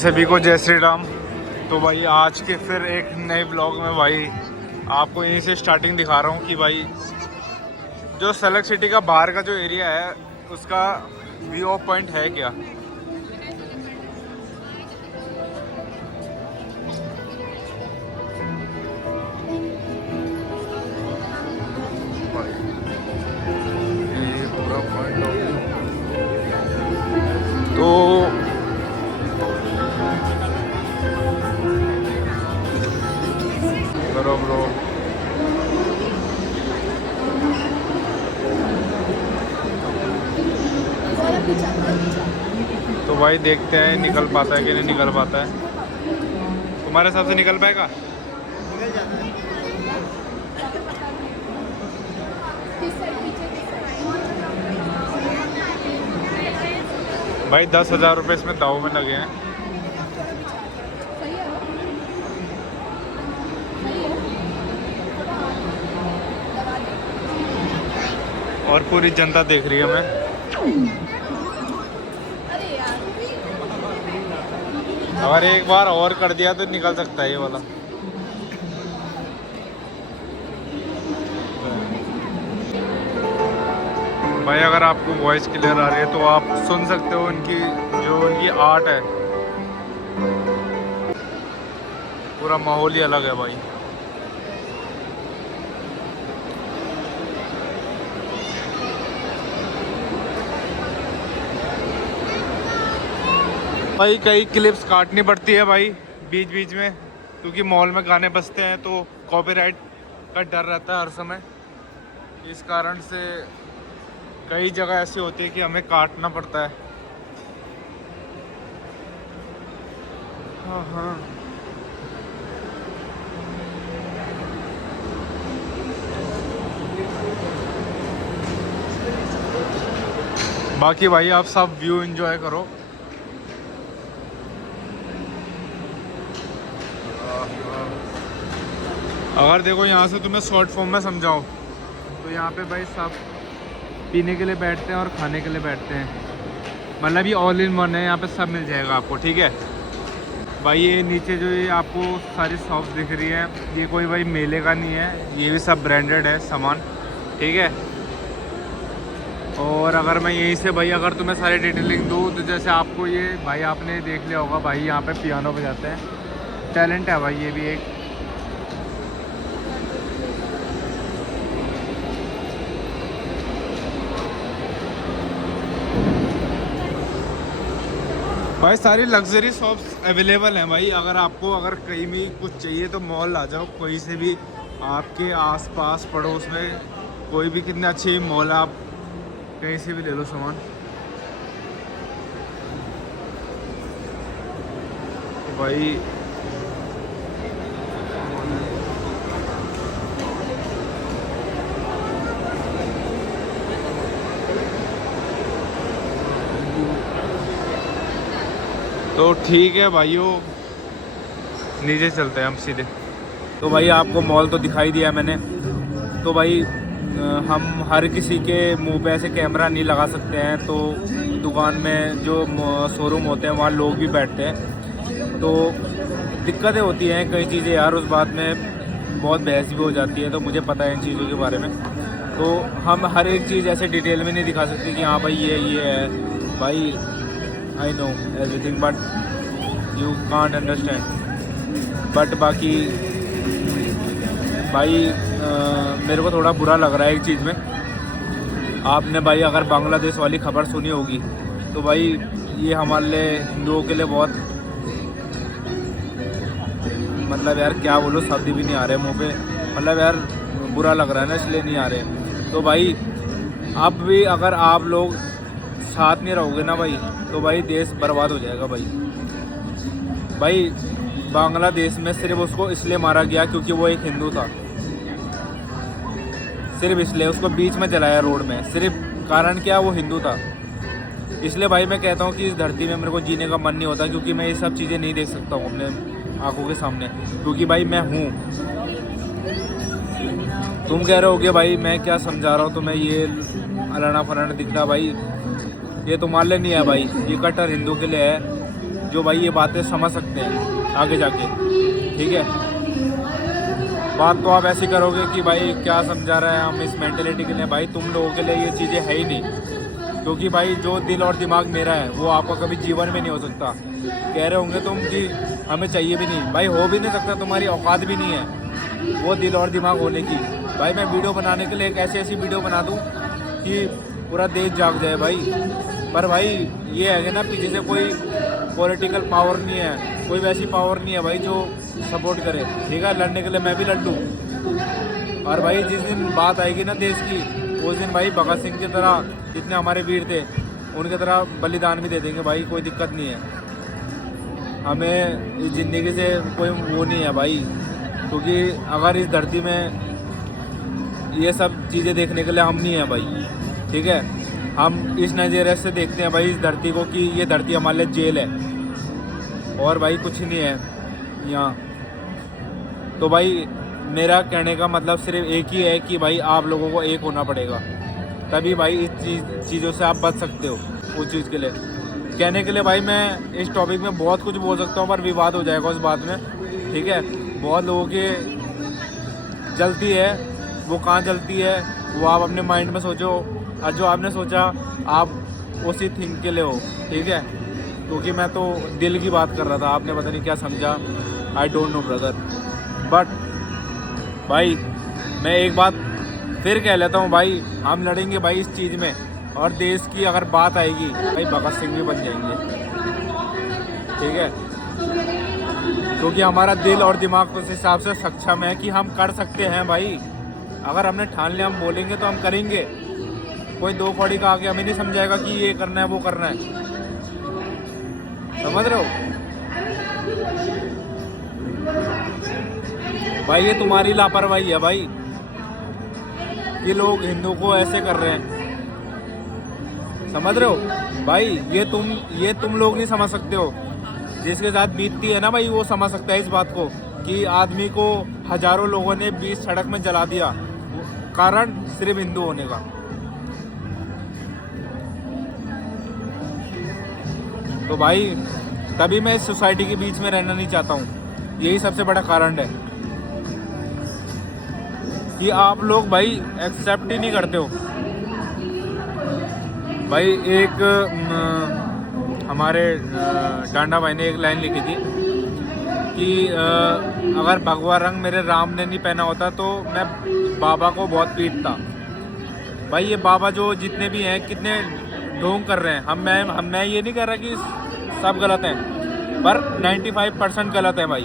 सभी को जय श्री राम। तो भाई आज के फिर एक नए ब्लॉग में भाई आपको यहीं से स्टार्टिंग दिखा रहा हूँ कि भाई जो सलेक्ट सिटी का बाहर का जो एरिया है उसका व्यू पॉइंट है क्या। ये पूरा पॉइंट हो गया तो करो ब्रो। तो भाई देखते हैं निकल पाता है कि नहीं निकल पाता है। तुम्हारे हिसाब से निकल पाएगा? निकल जाता है। भाई 10,000 रुपये इसमें दाव में लगे हैं। और पूरी जनता देख रही है हमें। अगर एक बार और कर दिया तो निकल सकता है ये वाला। भाई अगर आपको वॉइस क्लियर आ रही है तो आप सुन सकते हो उनकी जो उनकी आर्ट है। पूरा माहौल ही अलग है भाई। भाई कई क्लिप्स काटनी पड़ती है भाई बीच बीच में, क्योंकि मॉल में गाने बजते हैं तो कॉपीराइट का डर रहता है हर समय। इस कारण से कई जगह ऐसी होती है कि हमें काटना पड़ता है। हाँ हाँ। बाकी भाई आप सब व्यू एंजॉय करो। अगर देखो यहाँ से तुम्हें शॉर्ट फॉर्म में समझाऊँ तो यहाँ पे भाई सब पीने के लिए बैठते हैं और खाने के लिए बैठते हैं। मतलब ये ऑल इन वन है, यहाँ पे सब मिल जाएगा आपको। ठीक है भाई। ये नीचे जो ये आपको सारी शॉप्स दिख रही है ये कोई भाई मेले का नहीं है, ये भी सब ब्रांडेड है सामान। ठीक है। और अगर मैं यहीं से भाई अगर तुम्हें सारी डिटेलिंग दूँ तो जैसे आपको ये भाई आपने देख लिया होगा भाई यहाँ पे पियानो बजाते हैं। टैलेंट है भाई ये भी एक। भाई सारी लग्जरी शॉप्स अवेलेबल हैं भाई। अगर आपको अगर कहीं भी कुछ चाहिए तो मॉल आ जाओ, कोई से भी आपके आसपास पड़ोस में कोई भी कितने अच्छे मॉल आप कहीं से भी ले लो सामान। तो भाई तो ठीक है भाइयों, नीचे चलते हैं हम सीधे। तो भाई आपको मॉल तो दिखाई दिया मैंने। तो भाई हम हर किसी के मुंह पे ऐसे कैमरा नहीं लगा सकते हैं, तो दुकान में जो शोरूम होते हैं वहाँ लोग भी बैठते हैं तो दिक्कतें होती हैं कई चीज़ें यार। उस बात में बहुत बहस भी हो जाती है, तो मुझे पता है इन चीज़ों के बारे में। तो हम हर एक चीज़ ऐसे डिटेल में नहीं दिखा सकते कि हाँ भाई ये है भाई। I know everything but you can't understand. But बाकी भाई मेरे को थोड़ा बुरा लग रहा है एक चीज़ में। आपने भाई अगर बांग्लादेश वाली खबर सुनी होगी तो भाई ये हमारे लिए हिंदुओं के लिए बहुत मतलब यार क्या बोलो, शब्द भी नहीं आ रहे मुँह पे। मतलब यार बुरा लग रहा है ना, इसलिए नहीं आ रहे। तो भाई अब भी अगर आप लोग साथ नहीं रहोगे ना भाई तो भाई देश बर्बाद हो जाएगा भाई। भाई बांग्लादेश में सिर्फ उसको इसलिए मारा गया क्योंकि वो एक हिंदू था, सिर्फ इसलिए उसको बीच में जलाया रोड में। सिर्फ कारण क्या, वो हिंदू था। इसलिए भाई मैं कहता हूँ कि इस धरती में मेरे को जीने का मन नहीं होता, क्योंकि मैं ये सब चीज़ें नहीं देख सकता हूँ अपने आंखों के सामने। क्योंकि भाई मैं हूँ। तुम कह रहे हो कि भाई मैं क्या समझा रहा हूँ तुम्हें, ये अलाना फलाना दिख रहा भाई, ये तुम्हारे लिए नहीं है भाई, ये कट्टर हिंदू के लिए है। जो भाई ये बातें समझ सकते हैं आगे जाके, ठीक है। बात तो आप ऐसी करोगे कि भाई क्या समझा रहा है हम इस मेंटेलिटी के लिए, भाई तुम लोगों के लिए ये चीज़ें है ही नहीं। क्योंकि भाई जो दिल और दिमाग मेरा है वो आपका कभी जीवन में नहीं हो सकता। कह रहे होंगे तुम कि हमें चाहिए भी नहीं, भाई हो भी नहीं सकता, तुम्हारी औकात भी नहीं है वो दिल और दिमाग होने की। भाई मैं वीडियो बनाने के लिए एक ऐसी वीडियो बना दूँ कि पूरा देश जाग जाए भाई, पर भाई ये है कि ना पीछे से कोई पॉलिटिकल पावर नहीं है, कोई वैसी पावर नहीं है भाई जो सपोर्ट करे, ठीक है। लड़ने के लिए मैं भी लड़ लूँ, और भाई जिस दिन बात आएगी ना देश की, उस दिन भाई भगत सिंह की तरह जितने हमारे वीर थे उनकी तरह बलिदान भी दे देंगे भाई, कोई दिक्कत नहीं है। हमें इस ज़िंदगी से कोई वो नहीं है भाई, क्योंकि अगर इस धरती में ये सब चीज़ें देखने के लिए हम नहीं है भाई, ठीक है। हम इस नज़रिए से देखते हैं भाई इस धरती को कि ये धरती हमारे लिए जेल है, और भाई कुछ नहीं है यहाँ। तो भाई मेरा कहने का मतलब सिर्फ एक ही है कि भाई आप लोगों को एक होना पड़ेगा, तभी भाई इस चीज़ों से आप बच सकते हो। उस चीज़ के लिए कहने के लिए भाई मैं इस टॉपिक में बहुत कुछ बोल सकता हूँ, पर विवाद हो जाएगा उस बात में, ठीक है। बहुत लोगों की जलती है, वो कहाँ जलती है वो आप अपने माइंड में सोचो, और जो आपने सोचा आप उसी थिंक के लिए हो, ठीक है। क्योंकि मैं तो दिल की बात कर रहा था, आपने पता नहीं क्या समझा, I don't know brother. But भाई मैं एक बात फिर कह लेता हूँ भाई, हम लड़ेंगे भाई इस चीज़ में, और देश की अगर बात आएगी भाई भगत सिंह भी बन जाएंगे, ठीक है। क्योंकि हमारा दिल और दिमाग उस हिसाब से सक्षम है कि हम कर सकते हैं भाई। अगर हमने ठान लिया, हम बोलेंगे तो हम करेंगे। कोई दो कौड़ी का आके हमें नहीं समझाएगा कि ये करना है वो करना है, समझ रहे हो भाई। ये तुम्हारी लापरवाही है भाई, ये लोग हिंदू को ऐसे कर रहे हैं, समझ रहे हो भाई। ये तुम लोग नहीं समझ सकते हो, जिसके साथ बीतती है ना भाई वो समझ सकता है इस बात को कि आदमी को हजारों लोगों ने बीच सड़क में जला दिया, कारण सिर्फ हिंदू होने का। तो भाई तभी मैं इस सोसाइटी के बीच में रहना नहीं चाहता हूँ, यही सबसे बड़ा कारण है कि आप लोग भाई एक्सेप्ट ही नहीं करते हो भाई। एक हमारे डांडा भाई ने एक लाइन लिखी थी कि अगर भगवा रंग मेरे राम ने नहीं पहना होता तो मैं बाबा को बहुत पीटता। भाई ये बाबा जो जितने भी हैं कितने ढोंग कर रहे हैं, मैं ये नहीं कह रहा कि सब गलत हैं, पर 95% गलत है भाई।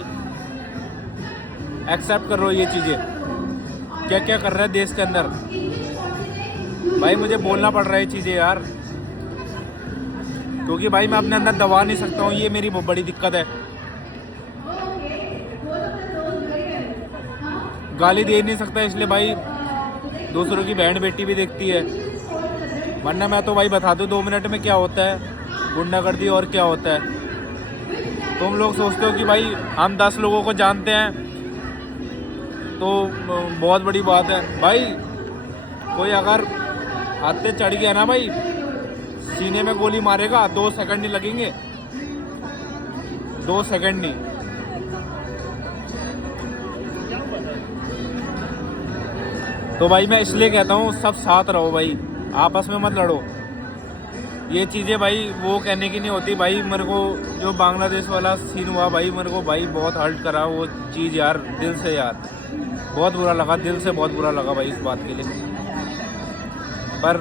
एक्सेप्ट कर लो ये चीज़ें, क्या क्या कर रहा है देश के अंदर। भाई मुझे बोलना पड़ रहा है ये चीज़ें यार, क्योंकि भाई मैं अपने अंदर दबा नहीं सकता हूँ, ये मेरी बहुत बड़ी दिक्कत है। गाली दे नहीं सकता, इसलिए भाई दूसरों की बहन बेटी भी देखती है, वरना मैं तो भाई बता दूँ 2 मिनट में क्या होता है गुंडागर्दी और क्या होता है। तुम लोग सोचते हो कि भाई हम 10 लोगों को जानते हैं तो बहुत बड़ी बात है भाई। कोई अगर हाथ चढ़ गया ना भाई, सीने में गोली मारेगा, 2 सेकंड नहीं लगेंगे, 2 सेकंड नहीं। तो भाई मैं इसलिए कहता हूँ सब साथ रहो भाई, आपस में मत लड़ो। ये चीज़ें भाई वो कहने की नहीं होती भाई। मेरे को जो बांग्लादेश वाला सीन हुआ भाई, मेरे को भाई बहुत हर्ट करा वो चीज़ यार, दिल से यार बहुत बुरा लगा, दिल से बहुत बुरा लगा भाई इस बात के लिए। पर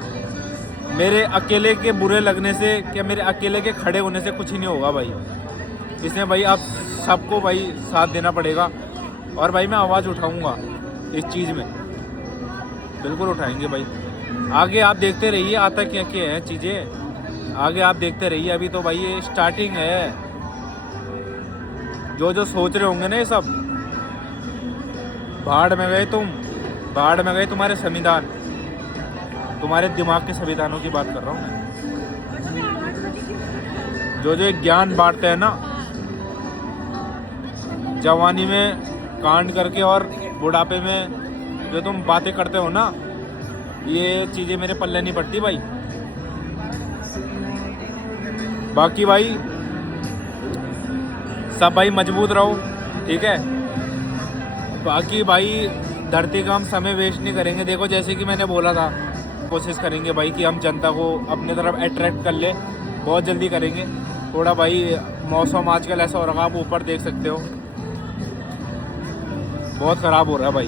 मेरे अकेले के बुरे लगने से, क्या मेरे अकेले के खड़े होने से कुछ ही नहीं होगा भाई। इसमें भाई आप सबको भाई साथ देना पड़ेगा, और भाई मैं आवाज़ उठाऊंगा इस चीज़ में, बिल्कुल उठाएंगे भाई। आगे आप देखते रहिए आता क्या क्या है चीज़ें, आगे आप देखते रहिए। अभी तो भाई ये स्टार्टिंग है, जो सोच रहे होंगे ना ये सब, भाड़ में गए तुम, भाड़ में गए तुम्हारे संविधान, तुम्हारे दिमाग के संविधानों की बात कर रहा हूँ मैं। जो एक ज्ञान बांटते हैं ना, जवानी में कांड करके और बुढ़ापे में जो तुम बातें करते हो ना, ये चीज़ें मेरे पल्ले नहीं पड़ती भाई। बाकी भाई सब भाई मजबूत रहो, ठीक है। बाकी भाई धरती का हम समय वेस्ट नहीं करेंगे। देखो जैसे कि मैंने बोला था, कोशिश करेंगे भाई कि हम जनता को अपनी तरफ अट्रैक्ट कर ले, बहुत जल्दी करेंगे। थोड़ा भाई मौसम आजकल ऐसा हो रहा है, आप ऊपर देख सकते हो बहुत ख़राब हो रहा है भाई।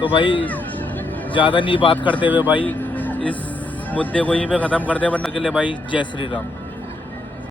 तो भाई ज़्यादा नहीं बात करते हुए भाई इस मुद्दे को यहीं पे ख़त्म कर दे, वरना के लिए भाई जय श्री राम।